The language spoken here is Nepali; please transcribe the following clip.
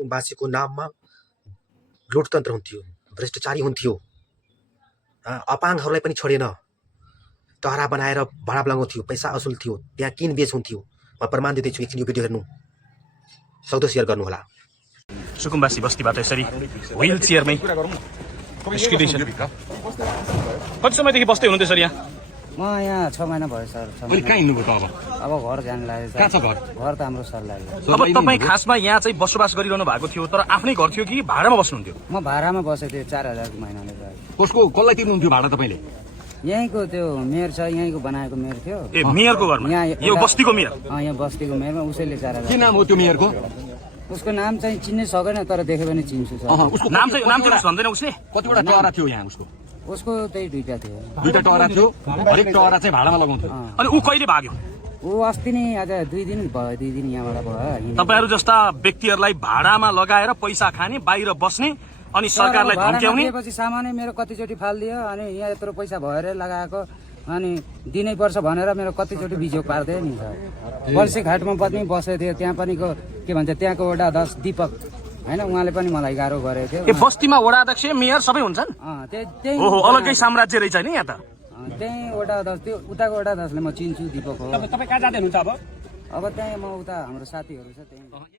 सुकुम्बासीको नाममा लुटतन्त्र हुन्थ्यो, भ्रष्टाचारी हुन्थ्यो। अपाङ्गहरूलाई पनि छोडेन, टहरा बनाएर भाडा लगाउँथ्यो, पैसा असुल थियो, त्यहाँ किनबेच हुन्थ्यो। म प्रमाण दिँदैछु, एकछिन यो भिडियो हेर्नु, सक्दो सेयर गर्नु होला। सुकुम्बासी बस्तीबाट यसरी व्हील चेयरमै निस्किँदैछन्। कति समयदेखि बस्दै हुनुहुन्थ्यो सर यहाँ? म यहाँ 6 महिना भयो सर। अहिले कहाँ हिँड्नुभयो त अब घर जान लाग्यो। कहाँ छ घर? घर त हाम्रो सर लाग्यो। अब तपाईँ खासमा यहाँ चाहिँ बसोबास गरिरहनु भएको थियो, तर आफ्नै घर थियो कि भाडामा बस्नुहुन्थ्यो? म भाडामा बसेको थिएँ 4000 महिनाले। कसलाई तिर्नुहुन्थ्यो भाडा तपाईँले? यहीँको त्यो मेयर छ, यहीँको बनाएको मेयर थियो। ए, मेयरको घरमा? यो बस्तीको मेयर? यहाँ बस्तीको मेयरमा उसैले 4000। के नाम हो त्यो मेयरको? उसको नाम चाहिँ चिन्नै सकेन, तर देख्यो भने चिन्छु सर। उसको नाम चाहिँ भन्दैन उसले? कतिवटा टहरा थियो यहाँ उसको? उसको त्यही 2टा थियो। 2टा टहरा थियो, हरेक टहरा चाहिँ भाडामा लगाउँथ्यो। अनि ऊ कहिले भाग्यो? ऊ अस्ति नै आज 2 दिन भयो, 2 दिन यहाँबाट भयो। तपाईहरु जस्ता व्यक्तिहरूलाई भाडामा लगाएर पैसा खाने, बाहिर बस्ने अनि सरकारलाई धम्क्याउने। पछि सामान्य मेरो कतिचोटि फाल्दियो, अनि यहाँ यत्रो पैसा भएर लगाएको अनि दिनै पर्छ भनेर मेरो कतिचोटि बिजोग पार्दै नि सर। बल्सी घाटमा पनि बसेको थियो, त्यहाँ पनि के भन्छ त्यहाँको वडा अध्यक्ष दीपक हैन, उहाँले पनि मलाई गाह्रो गरेको थियो। ए, बस्तीमा वडा अध्यक्ष मेयर सबै हुन्छन्? त्यही ओहो, अलग्गै साम्राज्य रहेछ नि यहाँ त। त्यही वडा अध्यक्ष त्यो उताको वडा अध्यक्षले म चिन्छु, दीपक हो। तपाईँ कहाँ जाँदै हुनुहुन्छ अब? अब त्यही म उता हाम्रो साथीहरू छ त्यही।